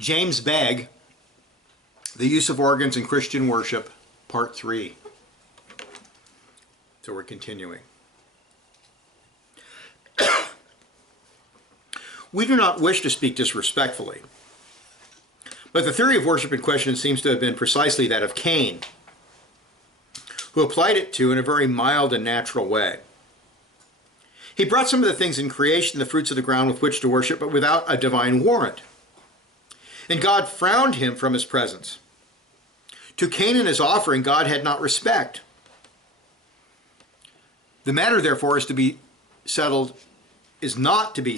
James Begg, The Use of Organs in Christian Worship, Part 3. So we're continuing. We do not wish to speak disrespectfully, but the theory of worship in question seems to have been precisely that of Cain, who applied it to in a very mild and natural way. He brought some of the things in creation, the fruits of the ground, with which to worship, but without a divine warrant. And God frowned him from his presence. To Cain and his offering, God had not respect. The matter, therefore, is not to be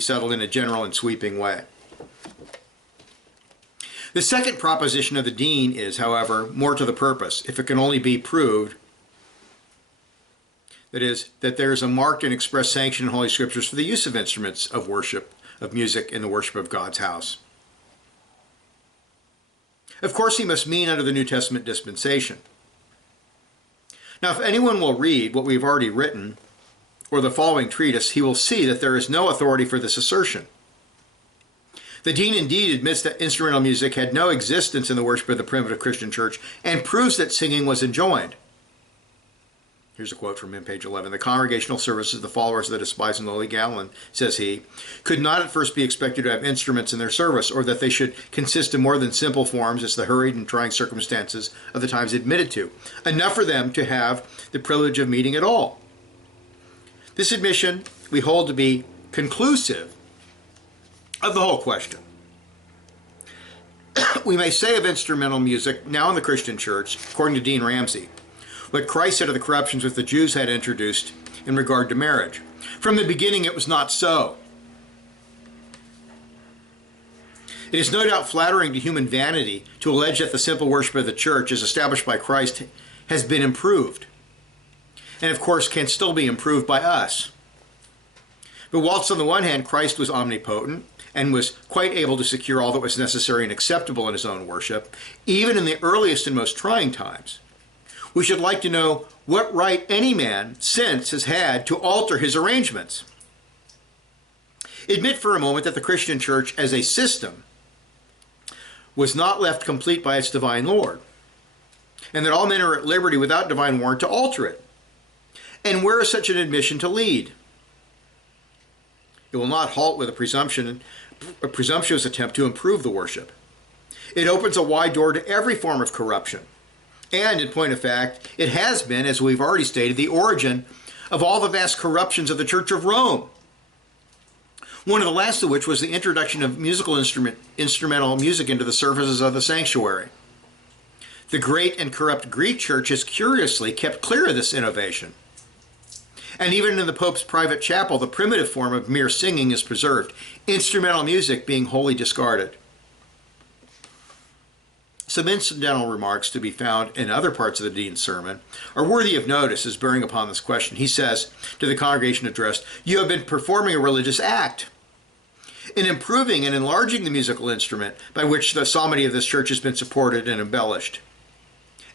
settled in a general and sweeping way. The second proposition of the dean is, however, more to the purpose, if it can only be proved, that is, that there is a marked and express sanction in Holy Scriptures for the use of instruments of worship, of music, in the worship of God's house. Of course, he must mean under the New Testament dispensation. Now, if anyone will read what we've already written, or the following treatise, he will see that there is no authority for this assertion. The dean indeed admits that instrumental music had no existence in the worship of the primitive Christian church and proves that singing was enjoined. Here's a quote from him, page 11. The congregational services of the followers of the despised and lowly Galilean, says he, could not at first be expected to have instruments in their service, or that they should consist of more than simple forms as the hurried and trying circumstances of the times admitted to. Enough for them to have the privilege of meeting at all. This admission we hold to be conclusive of the whole question. We may say of instrumental music now in the Christian church, according to Dean Ramsey, what Christ said of the corruptions which the Jews had introduced in regard to marriage. From the beginning it was not so. It is no doubt flattering to human vanity to allege that the simple worship of the church, as established by Christ, has been improved, and of course can still be improved by us. But whilst on the one hand Christ was omnipotent and was quite able to secure all that was necessary and acceptable in his own worship, even in the earliest and most trying times, we should like to know what right any man since has had to alter his arrangements. Admit for a moment that the Christian church as a system was not left complete by its divine Lord, and that all men are at liberty without divine warrant to alter it. And where is such an admission to lead? It will not halt with a presumptuous attempt to improve the worship. It opens a wide door to every form of corruption. And, in point of fact, it has been, as we've already stated, the origin of all the vast corruptions of the Church of Rome. One of the last of which was the introduction of instrumental music into the services of the sanctuary. The great and corrupt Greek Church has curiously kept clear of this innovation. And even in the Pope's private chapel, the primitive form of mere singing is preserved, instrumental music being wholly discarded. Some incidental remarks to be found in other parts of the dean's sermon are worthy of notice as bearing upon this question. He says to the congregation addressed, "You have been performing a religious act in improving and enlarging the musical instrument by which the psalmody of this church has been supported and embellished.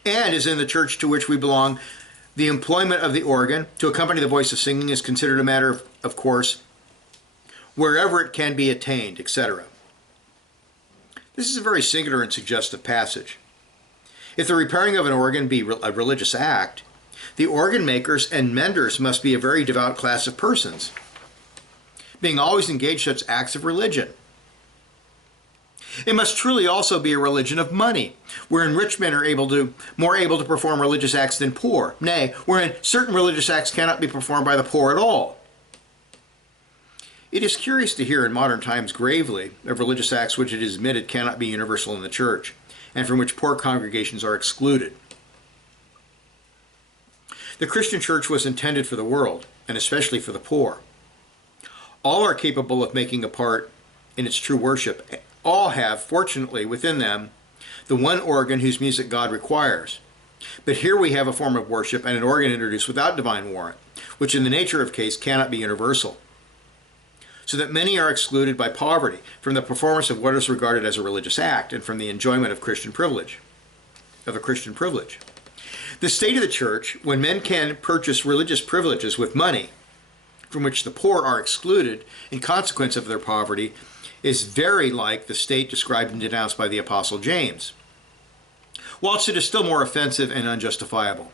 And as in the church to which we belong, the employment of the organ to accompany the voice of singing is considered a matter of course, wherever it can be attained, etc." This is a very singular and suggestive passage. If the repairing of an organ be a religious act, the organ makers and menders must be a very devout class of persons, being always engaged in such acts of religion. It must truly also be a religion of money, wherein rich men are more able to perform religious acts than poor, nay, wherein certain religious acts cannot be performed by the poor at all. It is curious to hear in modern times gravely of religious acts which it is admitted cannot be universal in the church, and from which poor congregations are excluded. The Christian church was intended for the world, and especially for the poor. All are capable of making a part in its true worship. All have, fortunately, within them the one organ whose music God requires. But here we have a form of worship and an organ introduced without divine warrant, which in the nature of case cannot be universal, so that many are excluded by poverty from the performance of what is regarded as a religious act and from the enjoyment of a Christian privilege. The state of the church, when men can purchase religious privileges with money, from which the poor are excluded in consequence of their poverty, is very like the state described and denounced by the Apostle James, whilst it is still more offensive and unjustifiable.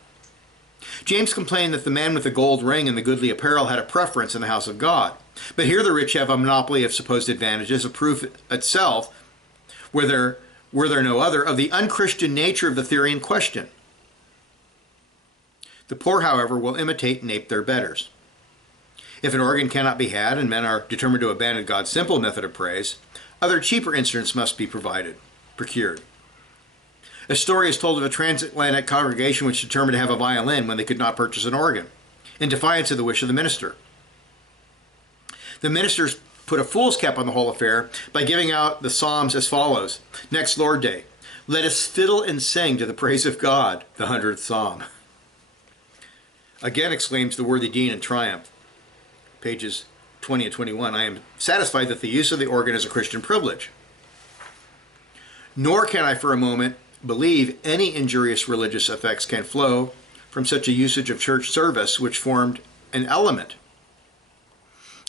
James complained that the man with the gold ring and the goodly apparel had a preference in the house of God. But here the rich have a monopoly of supposed advantages, a proof itself, were there no other, of the unchristian nature of the theory in question. The poor, however, will imitate and ape their betters. If an organ cannot be had, and men are determined to abandon God's simple method of praise, other cheaper instruments must be procured. A story is told of a transatlantic congregation which determined to have a violin when they could not purchase an organ, in defiance of the wish of the minister. The ministers put a fool's cap on the whole affair by giving out the psalms as follows. Next Lord Day, let us fiddle and sing to the praise of God, the 100th Psalm. Again exclaims the worthy dean in triumph, pages 20 and 21, I am satisfied that the use of the organ is a Christian privilege. Nor can I for a moment believe any injurious religious effects can flow from such a usage of church service which formed an element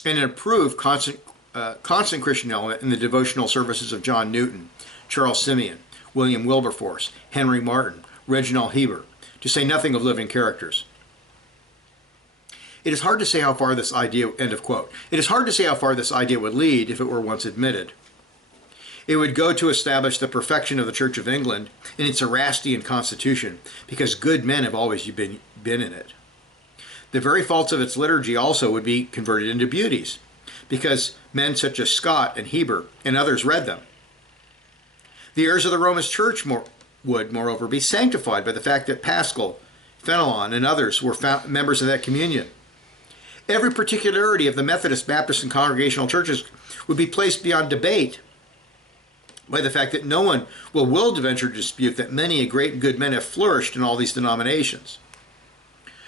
and an approved constant Christian element in the devotional services of John Newton, Charles Simeon, William Wilberforce, Henry Martin, Reginald Heber, to say nothing of living characters. It is hard to say how far this idea, end of quote. It is hard to say how far this idea would lead if it were once admitted. It would go to establish the perfection of the Church of England in its Erastian constitution, because good men have always been in it. The very faults of its liturgy also would be converted into beauties, because men such as Scott and Heber and others read them. The errors of the Roman Church would, moreover, be sanctified by the fact that Paschal, Fenelon, and others were members of that communion. Every particularity of the Methodist, Baptist, and Congregational churches would be placed beyond debate by the fact that no one will to venture to dispute that many great and good men have flourished in all these denominations.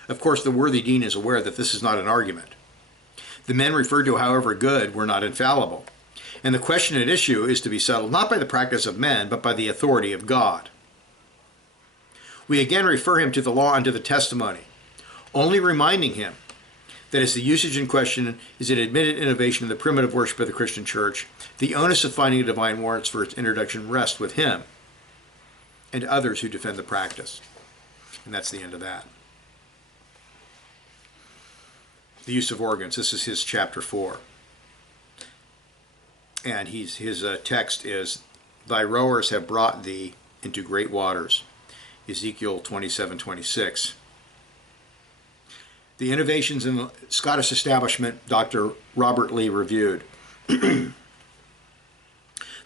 Of course, the worthy dean is aware that this is not an argument. The men referred to, however good, were not infallible, and the question at issue is to be settled not by the practice of men, but by the authority of God. We again refer him to the law and to the testimony, only reminding him that as the usage in question is an admitted innovation in the primitive worship of the Christian Church, the onus of finding a divine warrants for its introduction rests with him and others who defend the practice. And that's the end of that. The use of organs. This is his chapter 4. And his text is, Thy rowers have brought thee into great waters. Ezekiel 27:26. The innovations in the Scottish establishment, Dr. Robert Lee reviewed. The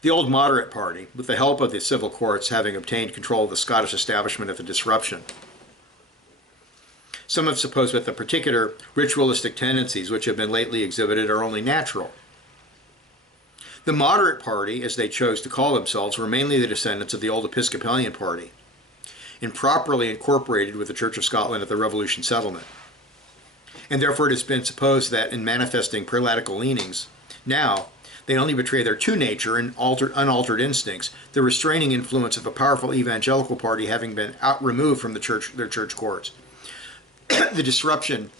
Old Moderate Party, with the help of the civil courts, having obtained control of the Scottish establishment at the disruption. Some have supposed that the particular ritualistic tendencies which have been lately exhibited are only natural. The Moderate Party, as they chose to call themselves, were mainly the descendants of the old Episcopalian party, improperly incorporated with the Church of Scotland at the Revolution settlement. And therefore it has been supposed that in manifesting prelatical leanings, now they only betray their true nature and unaltered instincts, the restraining influence of a powerful evangelical party having been removed from their church courts. The disruption,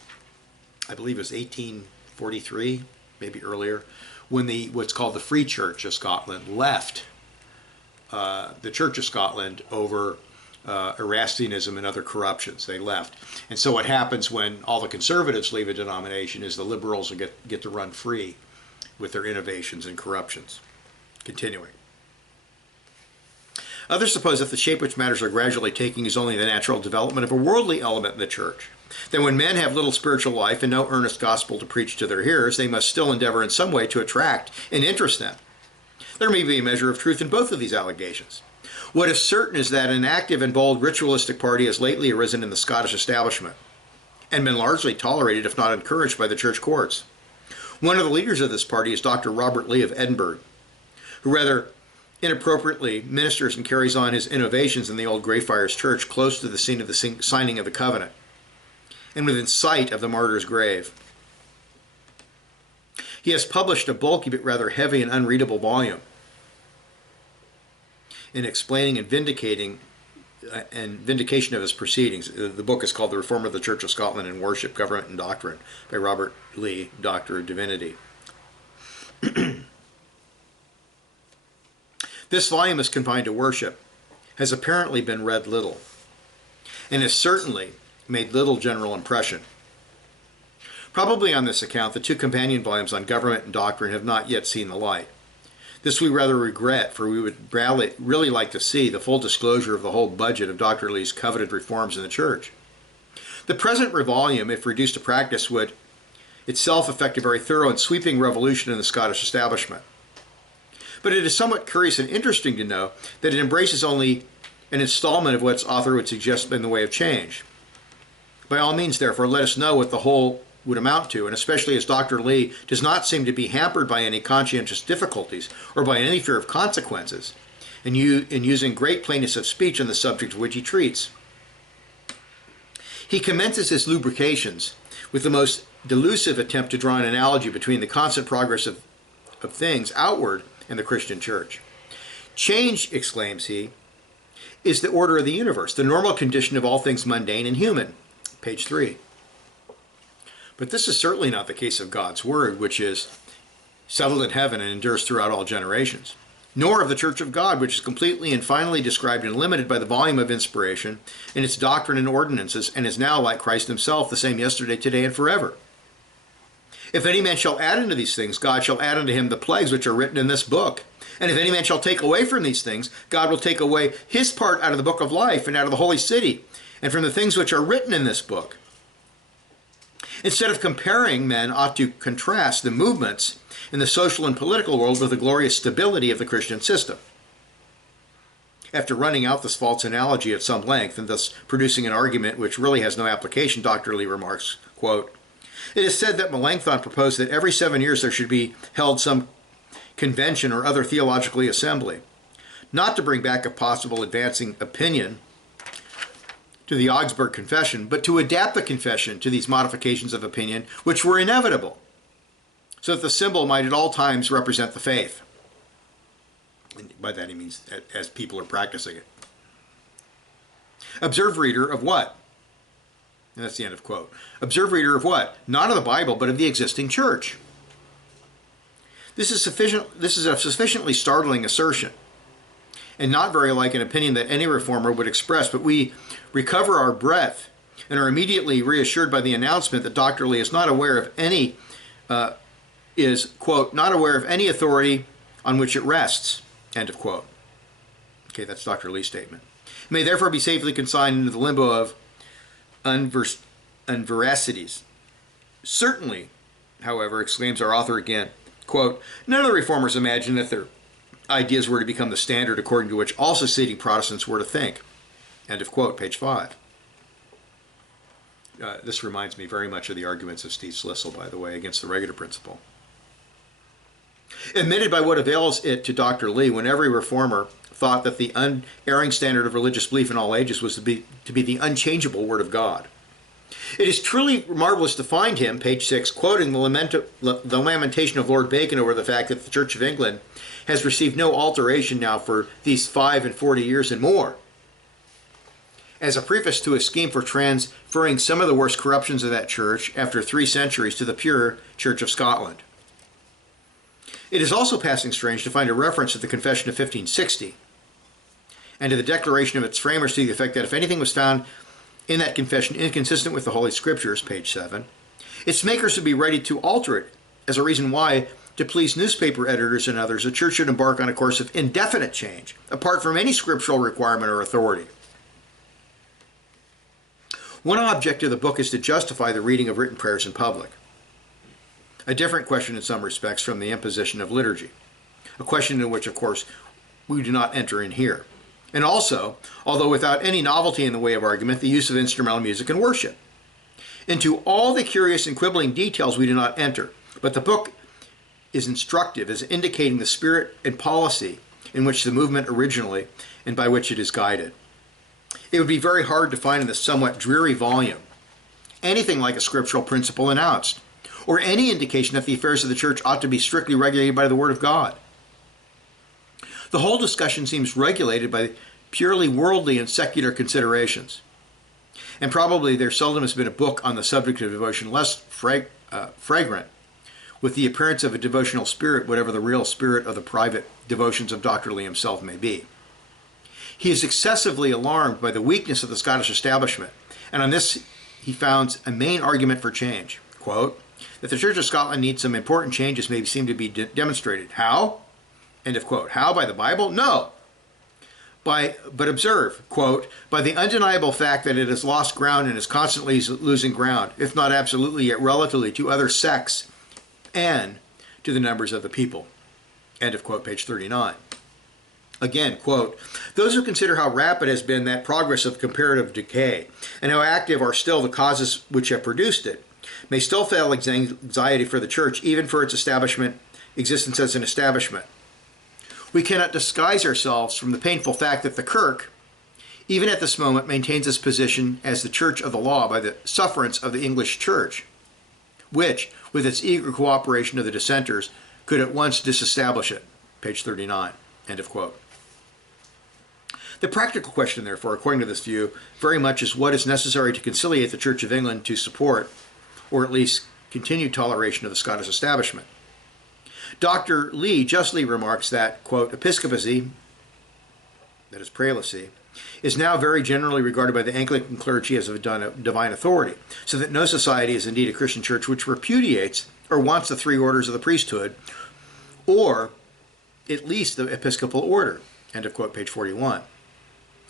I believe it was 1843, maybe earlier, when what's called the Free Church of Scotland left the Church of Scotland over Erastianism and other corruptions. They left. And so what happens when all the conservatives leave a denomination is the liberals will get to run free with their innovations and corruptions. Continuing. Others suppose that the shape which matters are gradually taking is only the natural development of a worldly element in the church. That when men have little spiritual life and no earnest gospel to preach to their hearers, they must still endeavor in some way to attract and interest them. There may be a measure of truth in both of these allegations. What is certain is that an active and bold ritualistic party has lately arisen in the Scottish establishment and been largely tolerated, if not encouraged, by the church courts. One of the leaders of this party is Dr. Robert Lee of Edinburgh, who rather inappropriately ministers and carries on his innovations in the old Greyfriars Church close to the scene of the signing of the covenant and within sight of the martyr's grave. He has published a bulky but rather heavy and unreadable volume in explaining and vindication of his proceedings. The book is called The Reform of the Church of Scotland in Worship, Government, and Doctrine by Robert Lee, Doctor of Divinity. This volume is confined to worship, has apparently been read little, and has certainly made little general impression. Probably on this account, the two companion volumes on government and doctrine have not yet seen the light. This we rather regret, for we would really like to see the full disclosure of the whole budget of Dr. Lee's coveted reforms in the church. The present volume, if reduced to practice, would itself effect a very thorough and sweeping revolution in the Scottish establishment. But it is somewhat curious and interesting to know that it embraces only an installment of what its author would suggest in the way of change. By all means, therefore, let us know what the whole would amount to, and especially as Dr. Lee does not seem to be hampered by any conscientious difficulties or by any fear of consequences in using great plainness of speech on the subject of which he treats. He commences his lubrications with the most delusive attempt to draw an analogy between the constant progress of things outward and the Christian church. Change, exclaims he, is the order of the universe, the normal condition of all things mundane and human. Page 3. But this is certainly not the case of God's Word, which is settled in heaven and endures throughout all generations, nor of the Church of God, which is completely and finally described and limited by the volume of inspiration in its doctrine and ordinances, and is now, like Christ himself, the same yesterday, today, and forever. If any man shall add unto these things, God shall add unto him the plagues which are written in this book. And if any man shall take away from these things, God will take away his part out of the book of life and out of the holy city, and from the things which are written in this book. Instead of comparing, men ought to contrast the movements in the social and political world with the glorious stability of the Christian system. After running out this false analogy at some length and thus producing an argument which really has no application, Dr. Lee remarks, quote, "It is said that Melanchthon proposed that every 7 years there should be held some convention or other theological assembly, not to bring back a possible advancing opinion to the Augsburg Confession, but to adapt the confession to these modifications of opinion which were inevitable, so that the symbol might at all times represent the faith." And by that he means as people are practicing it. Observe, reader, of what? And that's the end of quote. Observe, reader, of what? Not of the Bible, but of the existing church. This is a sufficiently startling assertion, and not very like an opinion that any reformer would express, but we recover our breath and are immediately reassured by the announcement that Dr. Lee is not aware of any, quote, not aware of any authority on which it rests, end of quote. Okay, that's Dr. Lee's statement. It may therefore be safely consigned into the limbo of unveracities. Certainly, however, exclaims our author again, quote, "None of the reformers imagined that their ideas were to become the standard according to which all succeeding Protestants were to think." End of quote, page 5. This reminds me very much of the arguments of Steve Slissel, by the way, against the Regulator principle. Admitted by what avails it to Dr. Lee when every reformer thought that the unerring standard of religious belief in all ages was to be the unchangeable Word of God. It is truly marvelous to find him, page 6, quoting the lamentation of Lord Bacon over the fact that the Church of England has received no alteration now for these 45 years and more, as a preface to a scheme for transferring some of the worst corruptions of that church after 3 centuries to the pure Church of Scotland. It is also passing strange to find a reference to the Confession of 1560 and to the declaration of its framers to the effect that if anything was found in that confession inconsistent with the Holy Scriptures, page 7, its makers would be ready to alter it as a reason why, to please newspaper editors and others, the church should embark on a course of indefinite change, apart from any scriptural requirement or authority. One object of the book is to justify the reading of written prayers in public. A different question in some respects from the imposition of liturgy, a question in which, of course, we do not enter in here. And also, although without any novelty in the way of argument, the use of instrumental music in worship. Into all the curious and quibbling details we do not enter, but the book is instructive as indicating the spirit and policy in which the movement originally and by which it is guided. It would be very hard to find in this somewhat dreary volume anything like a scriptural principle announced, or any indication that the affairs of the church ought to be strictly regulated by the Word of God. The whole discussion seems regulated by purely worldly and secular considerations. And probably there seldom has been a book on the subject of devotion less fragrant with the appearance of a devotional spirit, whatever the real spirit of the private devotions of Dr. Lee himself may be. He is excessively alarmed by the weakness of the Scottish establishment, and on this he founds a main argument for change. Quote, that the Church of Scotland needs some important changes may seem to be demonstrated. How? End of quote. How? By the Bible? No. But observe, quote, by the undeniable fact that it has lost ground and is constantly losing ground, if not absolutely, yet relatively to other sects and to the numbers of the people. End of quote, page 39. Again, quote, those who consider how rapid has been that progress of comparative decay and how active are still the causes which have produced it may still feel anxiety for the Church, even for its existence as an establishment. We cannot disguise ourselves from the painful fact that the Kirk, even at this moment, maintains its position as the Church of the law by the sufferance of the English Church, which, with its eager cooperation of the dissenters, could at once disestablish it. Page 39. End of quote. The practical question, therefore, according to this view, very much is what is necessary to conciliate the Church of England to support, or at least continued toleration of the Scottish establishment. Dr. Lee justly remarks that, quote, episcopacy, that is prelacy, is now very generally regarded by the Anglican clergy as of divine authority, so that no society is indeed a Christian church which repudiates or wants the three orders of the priesthood, or at least the episcopal order. End of quote, page 41.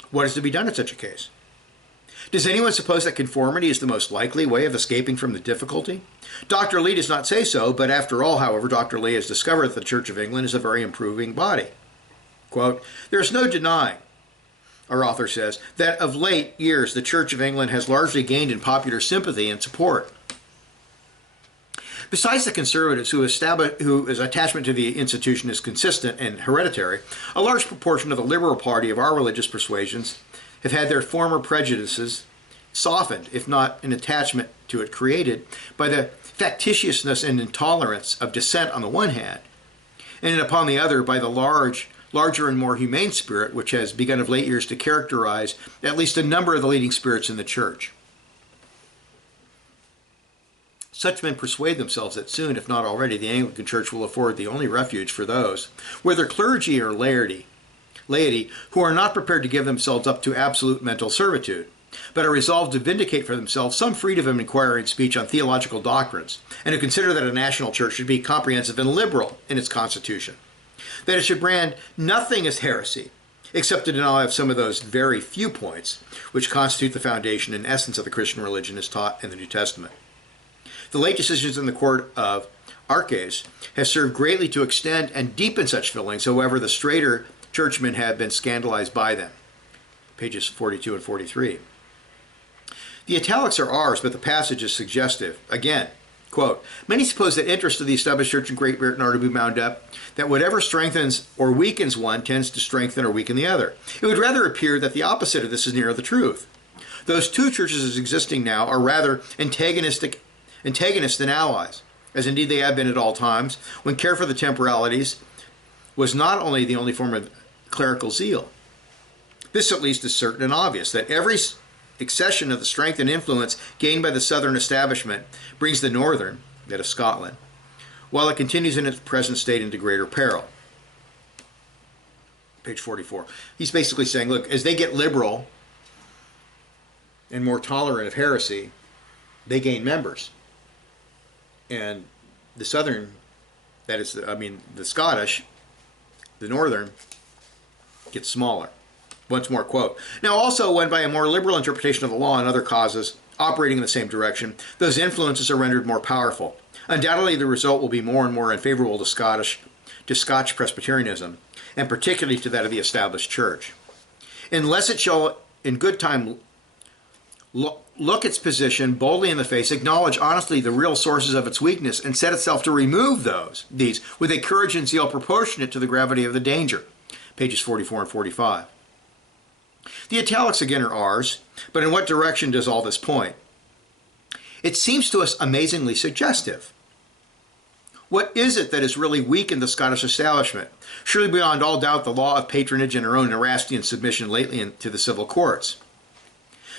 What is to be done in such a case? Does anyone suppose that conformity is the most likely way of escaping from the difficulty? Dr. Lee does not say so, but after all, however, Dr. Lee has discovered that the Church of England is a very improving body. Quote, there is no denying, our author says, that of late years the Church of England has largely gained in popular sympathy and support. Besides the conservatives whose attachment to the institution is consistent and hereditary, a large proportion of the liberal party of our religious persuasions have had their former prejudices softened, if not an attachment to it created, by the factitiousness and intolerance of dissent on the one hand, and upon the other by the larger and more humane spirit which has begun of late years to characterize at least a number of the leading spirits in the Church. Such men persuade themselves that soon, if not already, the Anglican Church will afford the only refuge for those, whether clergy or laity, who are not prepared to give themselves up to absolute mental servitude, but are resolved to vindicate for themselves some freedom of inquiry and speech on theological doctrines, and who consider that a national church should be comprehensive and liberal in its constitution, that it should brand nothing as heresy, except to deny of some of those very few points which constitute the foundation and essence of the Christian religion as taught in the New Testament. The late decisions in the Court of Arches have served greatly to extend and deepen such feelings, however the straighter churchmen have been scandalized by them. Pages 42 and 43. The italics are ours, but the passage is suggestive. Again, quote, many suppose that interests of the established church in Great Britain are to be bound up, that whatever strengthens or weakens one tends to strengthen or weaken the other. It would rather appear that the opposite of this is nearer the truth. Those two churches as existing now are rather antagonists than allies, as indeed they have been at all times, when care for the temporalities was not only the only form of clerical zeal. This at least is certain and obvious, that every accession of the strength and influence gained by the southern establishment brings the northern, that is Scotland, while it continues in its present state, into greater peril. Page 44. He's basically saying, look, as they get liberal and more tolerant of heresy, they gain members. And the southern, that is, the Scottish, the northern, gets smaller. Once more, quote, now also when by a more liberal interpretation of the law and other causes operating in the same direction, those influences are rendered more powerful. Undoubtedly the result will be more and more unfavorable to Scotch Presbyterianism, and particularly to that of the established church. Unless it shall in good time look its position boldly in the face, acknowledge honestly the real sources of its weakness, and set itself to remove these with a courage and zeal proportionate to the gravity of the danger. Pages 44 and 45. The italics again are ours, but in what direction does all this point? It seems to us amazingly suggestive. What is it that has really weakened the Scottish establishment? Surely beyond all doubt the law of patronage and her own Erastian submission lately to the civil courts.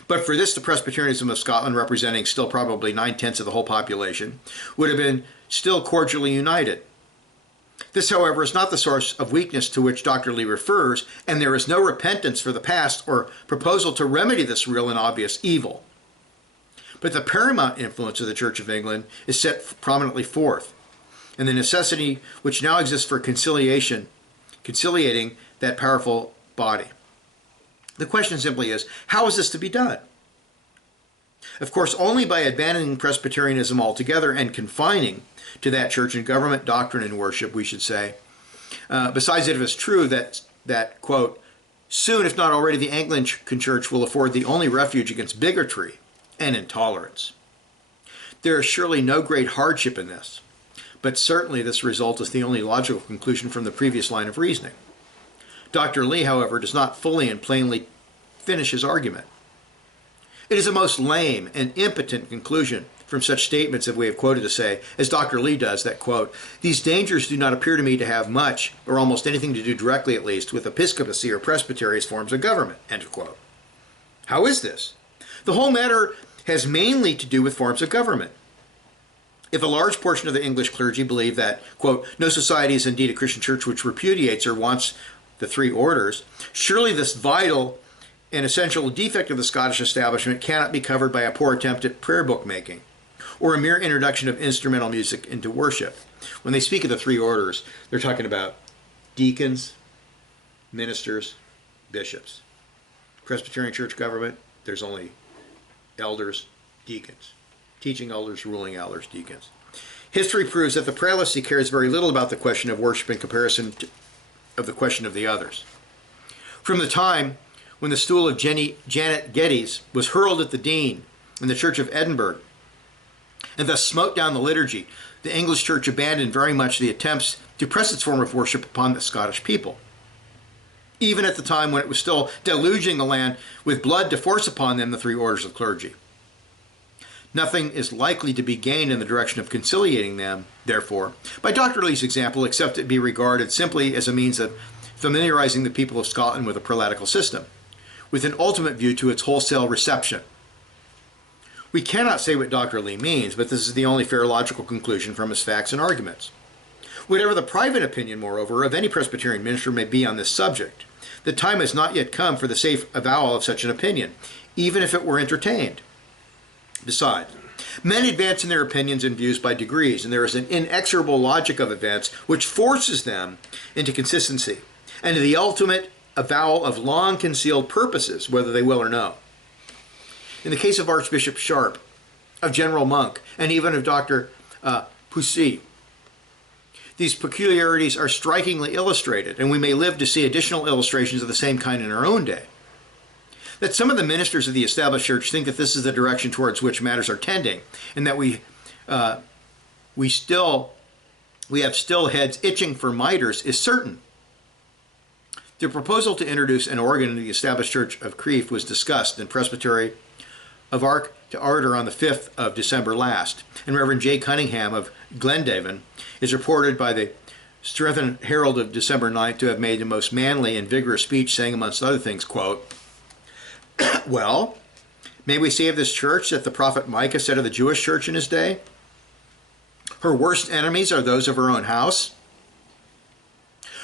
But for this, the Presbyterianism of Scotland, representing still probably 9/10 of the whole population, would have been still cordially united. This, however, is not the source of weakness to which Dr. Lee refers, and there is no repentance for the past or proposal to remedy this real and obvious evil. But the paramount influence of the Church of England is set prominently forth, and the necessity which now exists for conciliating that powerful body. The question simply is, how is this to be done? Of course, only by abandoning Presbyterianism altogether and confining to that church and government doctrine and worship, we should say. Besides, it is true that, quote, soon, if not already, the Anglican Church will afford the only refuge against bigotry and intolerance. There is surely no great hardship in this, but certainly this result is the only logical conclusion from the previous line of reasoning. Dr. Lee, however, does not fully and plainly finish his argument. It is a most lame and impotent conclusion from such statements that we have quoted to say, as Dr. Lee does, that, quote, these dangers do not appear to me to have much, or almost anything to do directly at least, with episcopacy or presbytery as forms of government, end quote. How is this? The whole matter has mainly to do with forms of government. If a large portion of the English clergy believe that, quote, no society is indeed a Christian church which repudiates or wants the three orders, surely this vital and essential defect of the Scottish establishment cannot be covered by a poor attempt at prayer book making or a mere introduction of instrumental music into worship. When they speak of the three orders, they're talking about deacons, ministers, bishops. Presbyterian church government, there's only elders, deacons. Teaching elders, ruling elders, deacons. History proves that the prelacy cares very little about the question of worship in comparison of the question of the others. From the time when the stool of Janet Geddes was hurled at the dean in the Church of Edinburgh and thus smote down the liturgy, the English Church abandoned very much the attempts to press its form of worship upon the Scottish people. Even at the time when it was still deluging the land with blood to force upon them the three orders of clergy. Nothing is likely to be gained in the direction of conciliating them, therefore, by Dr. Lee's example, except it be regarded simply as a means of familiarizing the people of Scotland with a prelatical system, with an ultimate view to its wholesale reception. We cannot say what Dr. Lee means, but this is the only fair logical conclusion from his facts and arguments. Whatever the private opinion, moreover, of any Presbyterian minister may be on this subject, the time has not yet come for the safe avowal of such an opinion, even if it were entertained. Besides, men advance in their opinions and views by degrees, and there is an inexorable logic of events which forces them into consistency and to the ultimate avowal of long-concealed purposes, whether they will or no. In the case of Archbishop Sharp, of General Monk, and even of Dr. Pusey, these peculiarities are strikingly illustrated, and we may live to see additional illustrations of the same kind in our own day. That some of the ministers of the established church think that this is the direction towards which matters are tending, and that we have still heads itching for miters is certain. The proposal to introduce an organ in the established church of Crieff was discussed in Presbytery of Ark to Ardor on the 5th of December last, and Reverend J. Cunningham of Glendavon is reported by the Strengthened Herald of December 9th to have made the most manly and vigorous speech, saying, amongst other things, quote, well, may we say of this church that the prophet Micah said of the Jewish church in his day? Her worst enemies are those of her own house.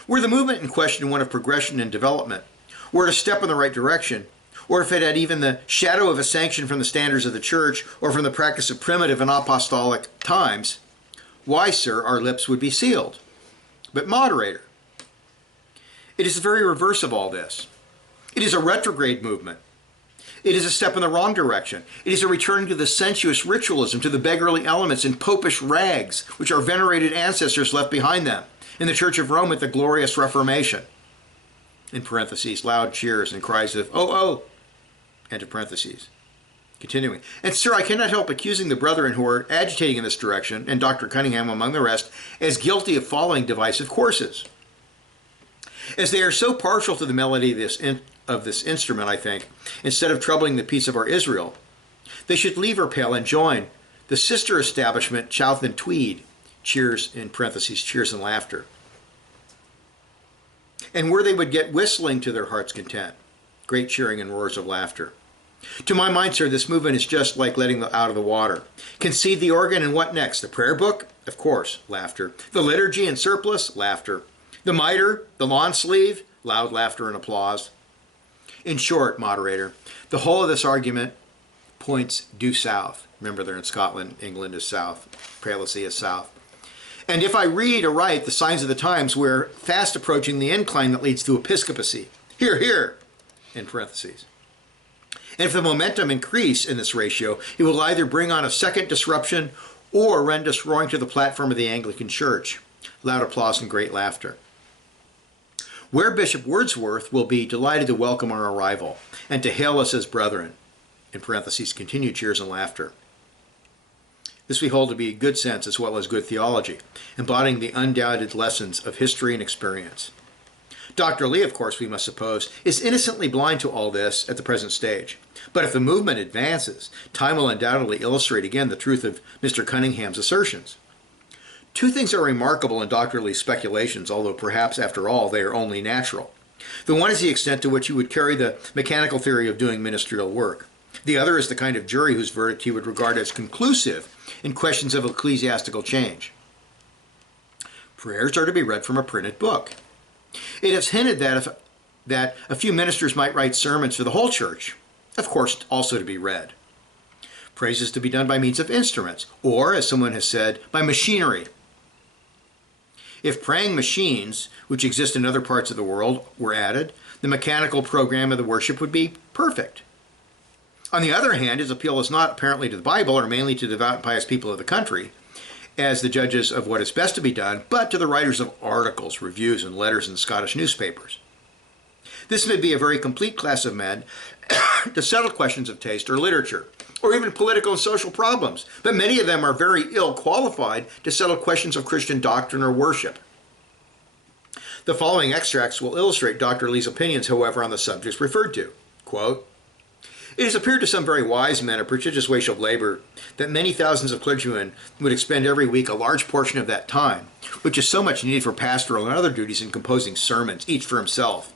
Were the movement in question one of progression and development, were it a step in the right direction, or if it had even the shadow of a sanction from the standards of the church or from the practice of primitive and apostolic times, why, sir, our lips would be sealed. But moderator, it is the very reverse of all this. It is a retrograde movement. It is a step in the wrong direction. It is a return to the sensuous ritualism, to the beggarly elements and popish rags which our venerated ancestors left behind them in the Church of Rome at the glorious Reformation. In parentheses, loud cheers and cries of, oh, oh, end of parentheses. Continuing. And sir, I cannot help accusing the brethren who are agitating in this direction, and Dr. Cunningham among the rest, as guilty of following divisive courses. As they are so partial to the melody of this instrument, I think, instead of troubling the peace of our Israel, they should leave her pale and join the sister establishment, Chowth and Tweed, cheers in parentheses, cheers and laughter. And where they would get whistling to their heart's content, great cheering and roars of laughter. To my mind, sir, this movement is just like letting out of the water. Concede the organ, and what next? The prayer book? Of course, laughter. The liturgy and surplice? Laughter. The mitre? The lawn sleeve? Loud laughter and applause. In short, moderator, the whole of this argument points due south. Remember, they're in Scotland. England is south. Prelacy is south. And if I read aright, the signs of the times, we're fast approaching the incline that leads to episcopacy. Here, here, in parentheses. And if the momentum increase in this ratio, it will either bring on a second disruption or rend us roaring to the platform of the Anglican Church. Loud applause and great laughter. Where Bishop Wordsworth will be delighted to welcome our arrival and to hail us as brethren. In parentheses, continued cheers and laughter. This we hold to be good sense as well as good theology, embodying the undoubted lessons of history and experience. Dr. Lee, of course, we must suppose, is innocently blind to all this at the present stage. But if the movement advances, time will undoubtedly illustrate again the truth of Mr. Cunningham's assertions. Two things are remarkable in Dr. Lee's speculations, although perhaps, after all, they are only natural. The one is the extent to which he would carry the mechanical theory of doing ministerial work. The other is the kind of jury whose verdict he would regard as conclusive in questions of ecclesiastical change. Prayers are to be read from a printed book. It is hinted that a few ministers might write sermons for the whole church, of course also to be read. Praise is to be done by means of instruments, or, as someone has said, by machinery. If praying machines, which exist in other parts of the world, were added, the mechanical program of the worship would be perfect. On the other hand, his appeal is not apparently to the Bible, or mainly to devout and pious people of the country, as the judges of what is best to be done, but to the writers of articles, reviews, and letters in Scottish newspapers. This may be a very complete class of men to settle questions of taste or literature, or even political and social problems, but many of them are very ill qualified to settle questions of Christian doctrine or worship. The following extracts will illustrate Dr. Lee's opinions, however, on the subjects referred to. Quote, "It has appeared to some very wise men of prodigious waste of labor that many thousands of clergymen would expend every week a large portion of that time, which is so much needed for pastoral and other duties in composing sermons, each for himself,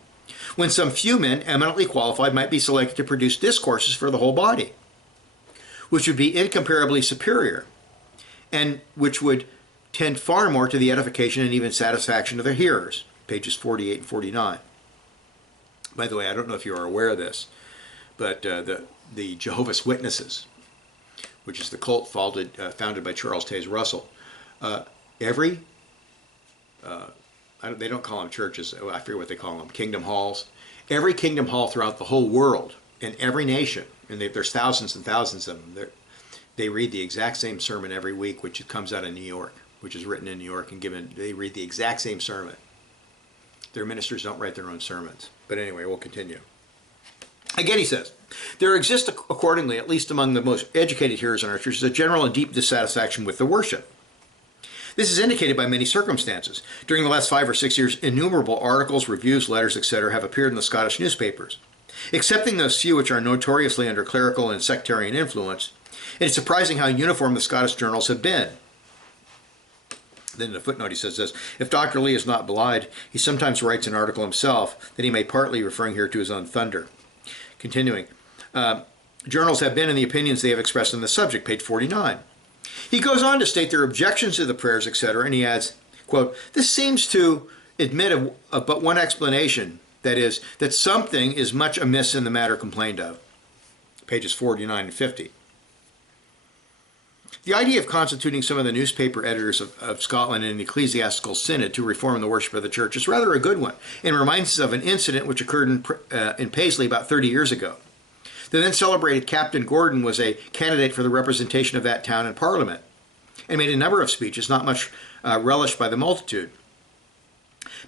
when some few men eminently qualified might be selected to produce discourses for the whole body, which would be incomparably superior, and which would tend far more to the edification and even satisfaction of their hearers." Pages 48 and 49. By the way, I don't know if you are aware of this, but the Jehovah's Witnesses, which is the cult founded by Charles Taze Russell, they don't call them churches, I forget what they call them, kingdom halls. Every kingdom hall throughout the whole world, in every nation, and there's thousands and thousands of them, they read the exact same sermon every week, which comes out of New York, which is written in New York and given. They read the exact same sermon. Their ministers don't write their own sermons. But anyway, we'll continue. Again, he says, there exists accordingly, at least among the most educated hearers in our churches, a general and deep dissatisfaction with the worship. This is indicated by many circumstances. During the last 5 or 6 years, innumerable articles, reviews, letters, etc. have appeared in the Scottish newspapers. Excepting those few which are notoriously under clerical and sectarian influence, it is surprising how uniform the Scottish journals have been. Then in the footnote he says this, if Dr. Lee is not belied, he sometimes writes an article himself that he may partly referring here to his own thunder. Continuing, journals have been in the opinions they have expressed on the subject, page 49. He goes on to state their objections to the prayers, etc., and he adds, quote, this seems to admit of but one explanation, that is, that something is much amiss in the matter complained of. Pages 49 and 50. The idea of constituting some of the newspaper editors of Scotland in an ecclesiastical synod to reform the worship of the church is rather a good one, and reminds us of an incident which occurred in Paisley about 30 years ago. The then celebrated Captain Gordon was a candidate for the representation of that town in Parliament, and made a number of speeches not much relished by the multitude.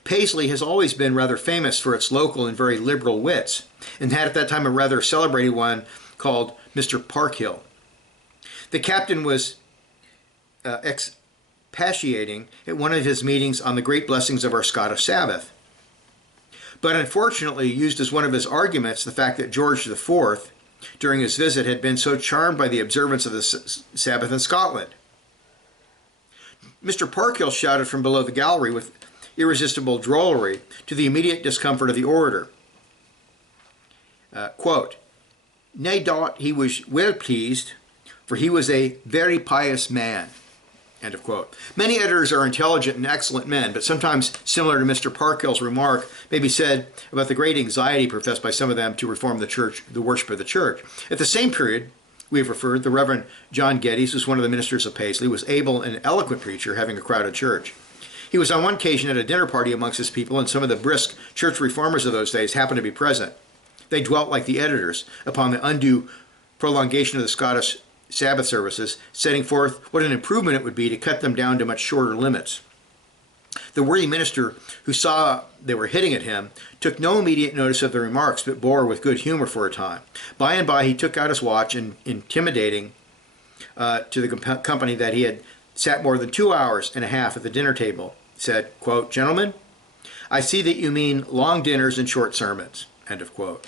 Paisley has always been rather famous for its local and very liberal wits, and had at that time a rather celebrated one called Mr. Parkhill. The captain was expatiating at one of his meetings on the great blessings of our Scottish Sabbath, but unfortunately used as one of his arguments the fact that George IV, during his visit, had been so charmed by the observance of the Sabbath in Scotland. Mr. Parkhill shouted from below the gallery with irresistible drollery, to the immediate discomfort of the orator. Quote, "Nae doubt he was well pleased, for he was a very pious man." End of quote. Many editors are intelligent and excellent men, but sometimes, similar to Mr. Parkhill's remark, may be said about the great anxiety professed by some of them to reform the church, the worship of the church. At the same period, we have referred, the Reverend John Geddes, who was one of the ministers of Paisley, was able and eloquent preacher, having a crowded church. He was on one occasion at a dinner party amongst his people, and some of the brisk church reformers of those days happened to be present. They dwelt, like the editors, upon the undue prolongation of the Scottish Sabbath services, setting forth what an improvement it would be to cut them down to much shorter limits. The worthy minister, who saw they were hitting at him, took no immediate notice of the remarks, but bore with good humor for a time. By and by he took out his watch and, intimating to the company that he had sat more than 2 hours and a half at the dinner table, said, quote, "Gentlemen, I see that you mean long dinners and short sermons." End of quote.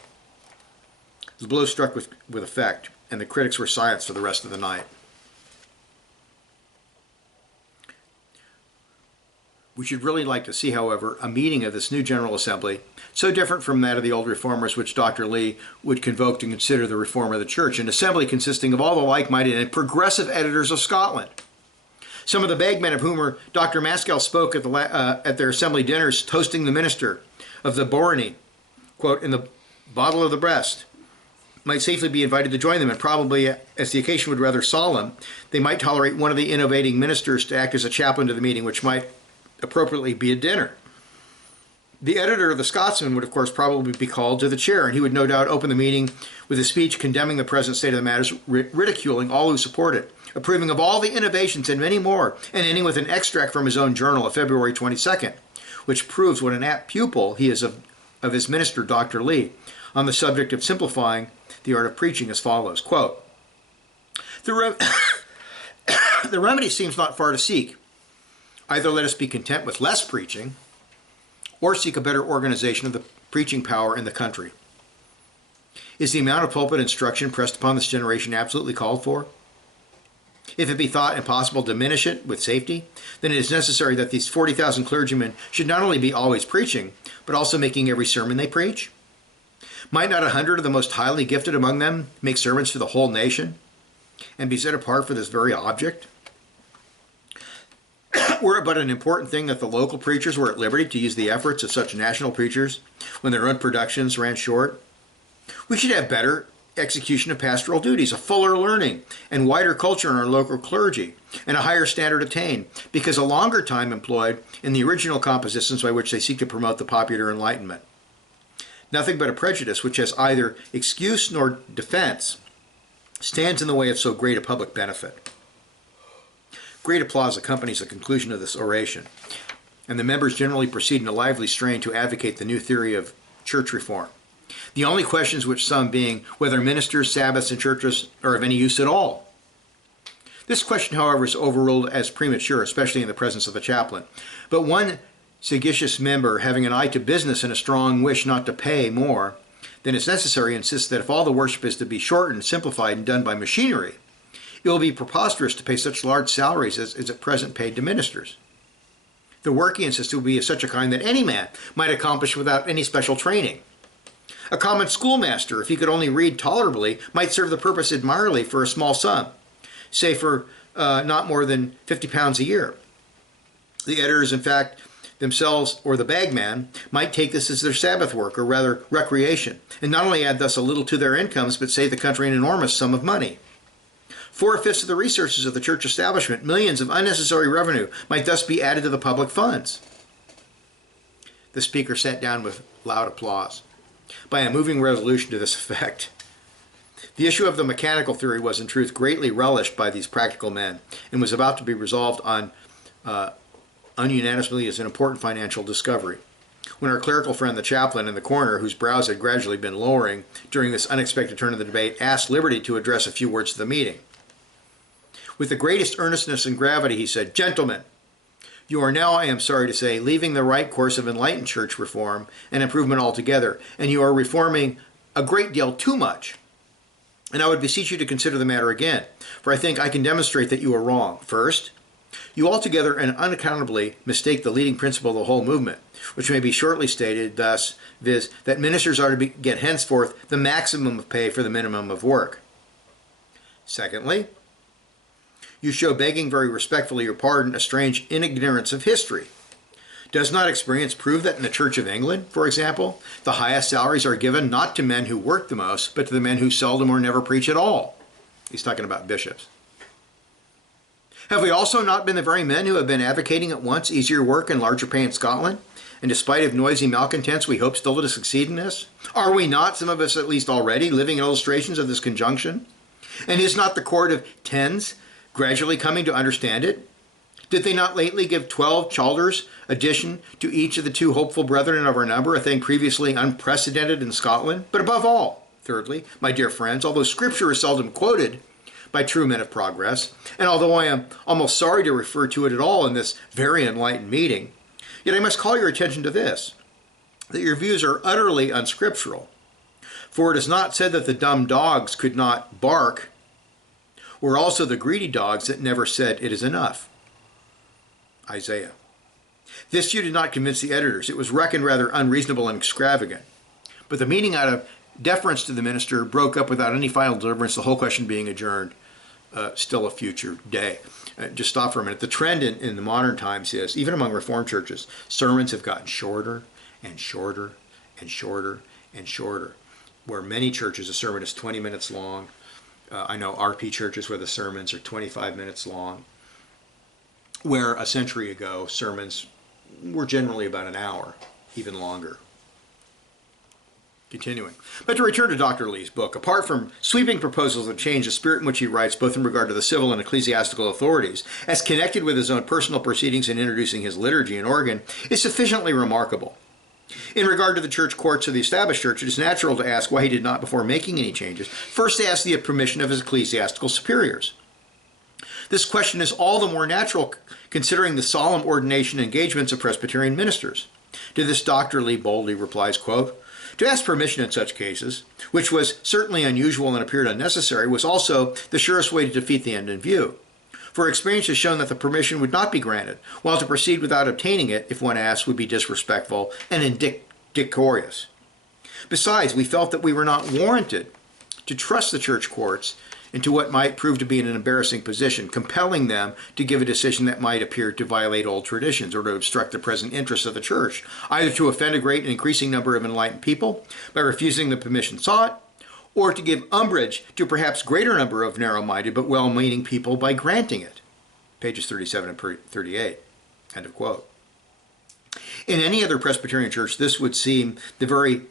The blow struck with effect, and the critics were silenced for the rest of the night. We should really like to see, however, a meeting of this new General Assembly, so different from that of the old reformers which Dr. Lee would convoke to consider the reform of the church, an assembly consisting of all the like-minded and progressive editors of Scotland. Some of the Begg men of whom Dr. Maskell spoke at their assembly dinners, toasting the minister of the Borony, quote, "in the bottle of the breast," might safely be invited to join them, and probably, as the occasion would rather solemn, they might tolerate one of the innovating ministers to act as a chaplain to the meeting, which might appropriately be a dinner. The editor of the Scotsman would, of course, probably be called to the chair, and he would no doubt open the meeting with a speech condemning the present state of the matters, ridiculing all who support it, approving of all the innovations and many more, and ending with an extract from his own journal of February 22nd, which proves what an apt pupil he is of his minister, Dr. Lee, on the subject of simplifying the art of preaching, as follows, quote, the remedy seems not far to seek. Either let us be content with less preaching, or seek a better organization of the preaching power in the country. Is the amount of pulpit instruction pressed upon this generation absolutely called for? If it be thought impossible to diminish it with safety, then it is necessary that these 40,000 clergymen should not only be always preaching, but also making every sermon they preach. Might not 100 of the most highly gifted among them make sermons for the whole nation and be set apart for this very object? Were it but an important thing that the local preachers were at liberty to use the efforts of such national preachers when their own productions ran short? We should have better execution of pastoral duties, a fuller learning, and wider culture in our local clergy, and a higher standard attained, because a longer time employed in the original compositions by which they seek to promote the popular enlightenment. Nothing but a prejudice which has either excuse nor defense stands in the way of so great a public benefit. Great applause accompanies the conclusion of this oration, and the members generally proceed in a lively strain to advocate the new theory of church reform. The only questions which some being whether ministers, Sabbaths, and churches are of any use at all. This question, however, is overruled as premature, especially in the presence of the chaplain. But one sagacious member, having an eye to business and a strong wish not to pay more than is necessary, insists that if all the worship is to be shortened, simplified, and done by machinery, it will be preposterous to pay such large salaries as is at present paid to ministers. The work, he insists, will be of such a kind that any man might accomplish without any special training. A common schoolmaster, if he could only read tolerably, might serve the purpose admirably for a small sum, say for not more than £50 a year. The editors, in fact, themselves, or the bagman, might take this as their Sabbath work, or rather recreation, and not only add thus a little to their incomes, but save the country an enormous sum of money. 4/5 of the resources of the church establishment, millions of unnecessary revenue, might thus be added to the public funds. The speaker sat down with loud applause. By a moving resolution to this effect. The issue of the mechanical theory was in truth greatly relished by these practical men, and was about to be resolved on unanimously as an important financial discovery, when our clerical friend, the chaplain in the corner, whose brows had gradually been lowering during this unexpected turn of the debate, asked liberty to address a few words to the meeting. With the greatest earnestness and gravity, he said, "Gentlemen, you are now, I am sorry to say, leaving the right course of enlightened church reform and improvement altogether, and you are reforming a great deal too much. And I would beseech you to consider the matter again, for I think I can demonstrate that you are wrong. First, You altogether and unaccountably mistake the leading principle of the whole movement, which may be shortly stated thus, viz., that ministers are to get henceforth the maximum of pay for the minimum of work. Secondly, you show, begging very respectfully your pardon, a strange ignorance of history. Does not experience prove that in the Church of England, for example, the highest salaries are given not to men who work the most, but to the men who seldom or never preach at all? He's talking about bishops. Have we also not been the very men who have been advocating at once easier work and larger pay in Scotland? And despite of noisy malcontents, we hope still to succeed in this? Are we not, some of us at least already, living illustrations of this conjunction? And is not the court of tens gradually coming to understand it? Did they not lately give 12 chalders addition to each of the 2 hopeful brethren of our number, a thing previously unprecedented in Scotland? But above all, thirdly, my dear friends, although Scripture is seldom quoted by true men of progress, and although I am almost sorry to refer to it at all in this very enlightened meeting, yet I must call your attention to this, that your views are utterly unscriptural. For it is not said that the dumb dogs could not bark, or also the greedy dogs that never said it is enough. Isaiah. This you did not convince the editors. It was reckoned rather unreasonable and extravagant. But the meeting, out of deference to the minister, broke up without any final deliverance, the whole question being adjourned, still a future day. Just stop for a minute. The trend in the modern times is, even among Reformed churches, sermons have gotten shorter and shorter and shorter and shorter. Where many churches, a sermon is 20 minutes long. I know RP churches where the sermons are 25 minutes long. Where a century ago, sermons were generally about an hour, even longer. Continuing. But to return to Dr. Lee's book, apart from sweeping proposals that change the spirit in which he writes, both in regard to the civil and ecclesiastical authorities, as connected with his own personal proceedings in introducing his liturgy and organ, is sufficiently remarkable. In regard to the church courts of the established church, it is natural to ask why he did not, before making any changes, first ask the permission of his ecclesiastical superiors. This question is all the more natural considering the solemn ordination engagements of Presbyterian ministers. To this Dr. Lee boldly replies, quote, to ask permission in such cases, which was certainly unusual and appeared unnecessary, was also the surest way to defeat the end in view. For experience has shown that the permission would not be granted, while to proceed without obtaining it, if one asked, would be disrespectful and indecorous. Besides, we felt that we were not warranted to trust the church courts into what might prove to be an embarrassing position, compelling them to give a decision that might appear to violate old traditions or to obstruct the present interests of the church, either to offend a great and increasing number of enlightened people by refusing the permission sought, or to give umbrage to perhaps greater number of narrow-minded but well-meaning people by granting it. Pages 37 and 38, end of quote. In any other Presbyterian church, this would seem the very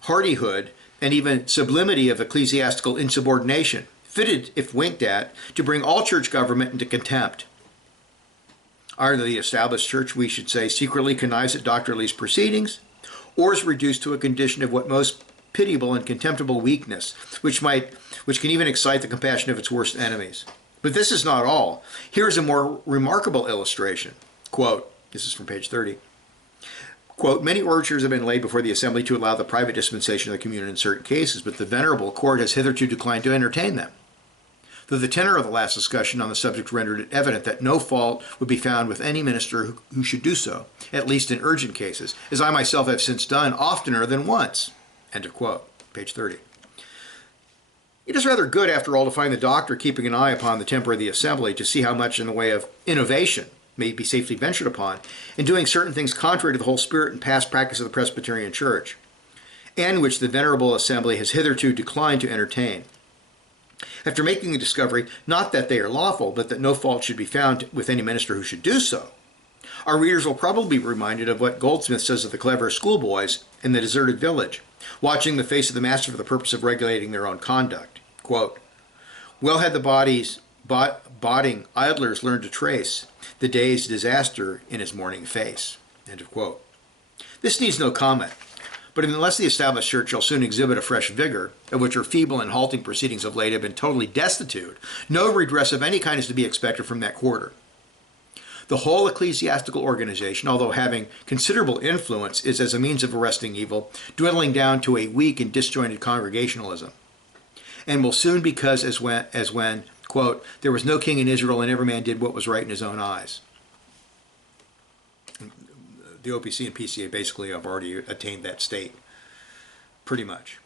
hardihood and even sublimity of ecclesiastical insubordination, fitted, if winked at, to bring all church government into contempt. Either the established church, we should say, secretly connives at Dr. Lee's proceedings, or is reduced to a condition of what most pitiable and contemptible weakness, which can even excite the compassion of its worst enemies. But this is not all. Here is a more remarkable illustration. Quote, this is from page 30. Quote, many overtures have been laid before the assembly to allow the private dispensation of the communion in certain cases, but the venerable court has hitherto declined to entertain them. Though the tenor of the last discussion on the subject rendered it evident that no fault would be found with any minister who should do so, at least in urgent cases, as I myself have since done oftener than once. End of quote. Page 30. It is rather good, after all, to find the doctor keeping an eye upon the temper of the assembly to see how much in the way of innovation may be safely ventured upon in doing certain things contrary to the whole spirit and past practice of the Presbyterian Church, and which the venerable assembly has hitherto declined to entertain. After making the discovery, not that they are lawful, but that no fault should be found with any minister who should do so, our readers will probably be reminded of what Goldsmith says of the clever schoolboys in the deserted village, watching the face of the master for the purpose of regulating their own conduct. Quote, well had the botting idlers learned to trace the day's disaster in his morning face. End of quote. This needs no comment, but unless the established church shall soon exhibit a fresh vigor, of which her feeble and halting proceedings of late have been totally destitute, no redress of any kind is to be expected from that quarter. The whole ecclesiastical organization, although having considerable influence, is as a means of arresting evil, dwindling down to a weak and disjointed congregationalism, and will soon, because as when quote, there was no king in Israel and every man did what was right in his own eyes. The OPC and PCA basically have already attained that state, pretty much.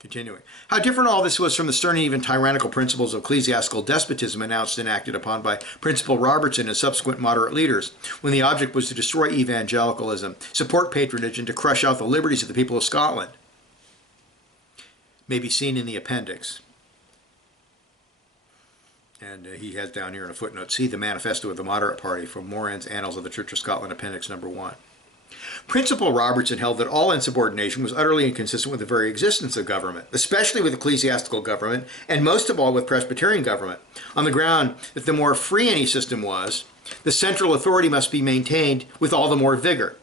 Continuing. How different all this was from the stern and even tyrannical principles of ecclesiastical despotism announced and acted upon by Principal Robertson and subsequent moderate leaders, when the object was to destroy evangelicalism, support patronage, and to crush out the liberties of the people of Scotland. May be seen in the appendix. And he has down here in a footnote, see the Manifesto of the Moderate Party from Moran's Annals of the Church of Scotland, Appendix number 1. Principal Robertson held that all insubordination was utterly inconsistent with the very existence of government, especially with ecclesiastical government, and most of all with Presbyterian government, on the ground that the more free any system was, the central authority must be maintained with all the more vigor,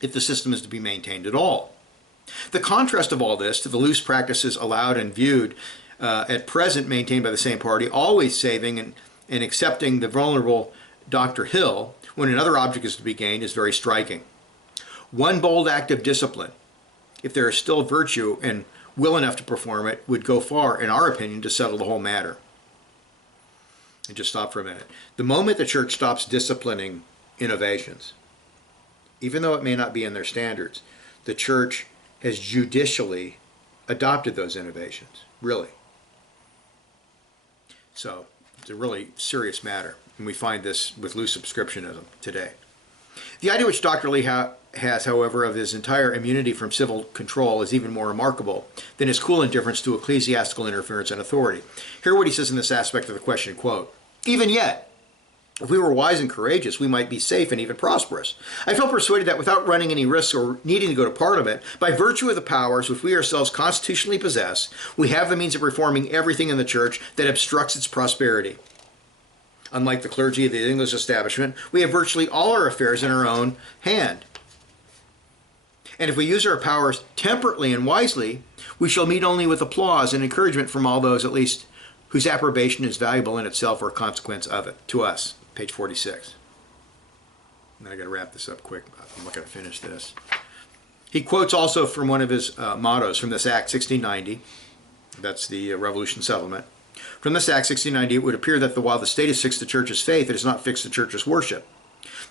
if the system is to be maintained at all. The contrast of all this to the loose practices allowed and viewed at present maintained by the same party, always saving and accepting the vulnerable Dr. Hill when another object is to be gained, is very striking. One bold act of discipline, if there is still virtue and will enough to perform it, would go far, in our opinion, to settle the whole matter. And just stop for a minute. The moment the church stops disciplining innovations, even though it may not be in their standards, the church has judicially adopted those innovations, really. So it's a really serious matter, and we find this with loose subscriptionism today. The idea which Dr. Lee has, however, of his entire immunity from civil control is even more remarkable than his cool indifference to ecclesiastical interference and authority. Hear what he says in this aspect of the question, quote, even yet, if we were wise and courageous, we might be safe and even prosperous. I feel persuaded that without running any risks or needing to go to Parliament, by virtue of the powers which we ourselves constitutionally possess, we have the means of reforming everything in the church that obstructs its prosperity. Unlike the clergy of the English establishment, we have virtually all our affairs in our own hand. And if we use our powers temperately and wisely, we shall meet only with applause and encouragement from all those, at least, whose approbation is valuable in itself or a consequence of it, to us. Page 46. And I got to wrap this up quick. I'm not going to finish this. He quotes also from one of his mottos from this Act 1690. That's the Revolution Settlement. From this Act 1690, it would appear that while the state has fixed the church's faith, it has not fixed the church's worship.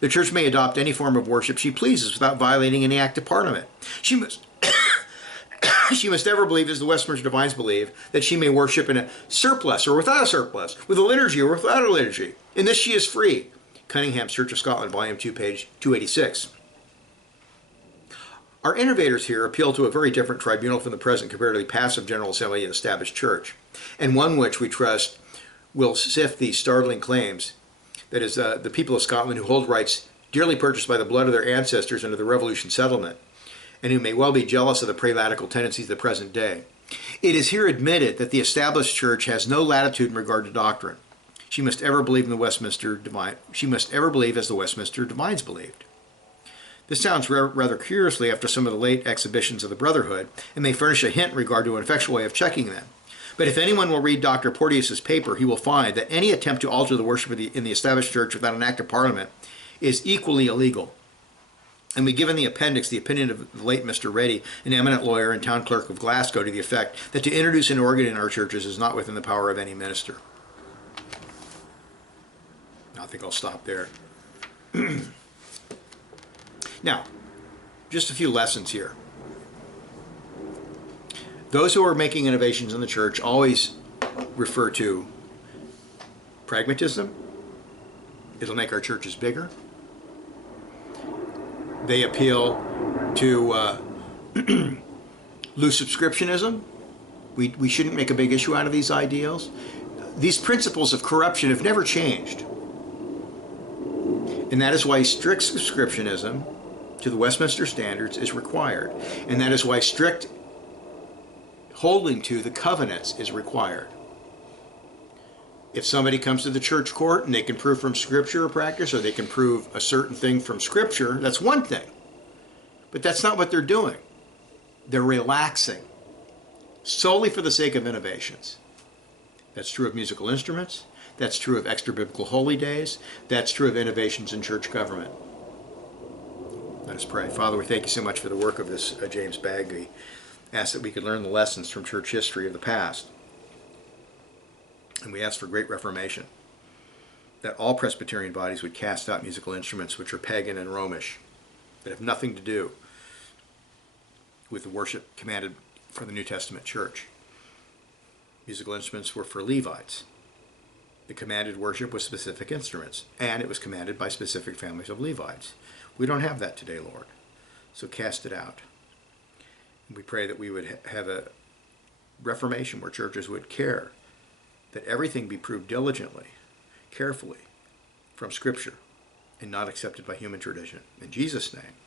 The church may adopt any form of worship she pleases without violating any act of Parliament. She must ever believe, as the Westminster Divines believe, that she may worship in a surplice or without a surplice, with a liturgy or without a liturgy. In this she is free. Cunningham's Church of Scotland, Volume 2, page 286. Our innovators here appeal to a very different tribunal from the present comparatively passive General Assembly of the Established Church, and one which we trust will sift these startling claims. That is, the people of Scotland who hold rights dearly purchased by the blood of their ancestors under the Revolution settlement, and who may well be jealous of the prelatical tendencies of the present day. It is here admitted that the established church has no latitude in regard to doctrine. She must ever believe in the Westminster Divine. She must ever believe as the Westminster Divines believed. This sounds rather curiously after some of the late exhibitions of the Brotherhood, and may furnish a hint in regard to an effectual way of checking them. But if anyone will read Dr. Porteus's paper, he will find that any attempt to alter the worship in the established church without an act of Parliament is equally illegal. And we give in the appendix the opinion of the late Mr. Reddy, an eminent lawyer and town clerk of Glasgow, to the effect that to introduce an organ in our churches is not within the power of any minister. I think I'll stop there. Now, just a few lessons here. Those who are making innovations in the church always refer to pragmatism. It'll make our churches bigger. They appeal to loose subscriptionism. We shouldn't make a big issue out of these ideals. These principles of corruption have never changed. And that is why strict subscriptionism to the Westminster Standards is required. And that is why strict holding to the covenants is required. If somebody comes to the church court and they can prove from Scripture or practice, or they can prove a certain thing from Scripture, that's one thing. But that's not what they're doing. They're relaxing solely for the sake of innovations. That's true of musical instruments. That's true of extra-biblical holy days. That's true of innovations in church government. Let us pray. Father, we thank you so much for the work of this James Begg. We ask that we could learn the lessons from church history of the past. And we ask for great reformation, that all Presbyterian bodies would cast out musical instruments which are pagan and Romish, that have nothing to do with the worship commanded for the New Testament church. Musical instruments were for Levites. The commanded worship was specific instruments, and it was commanded by specific families of Levites. We don't have that today, Lord, so cast it out. And we pray that we would have a reformation where churches would care that everything be proved diligently, carefully, from Scripture, and not accepted by human tradition. In Jesus' name.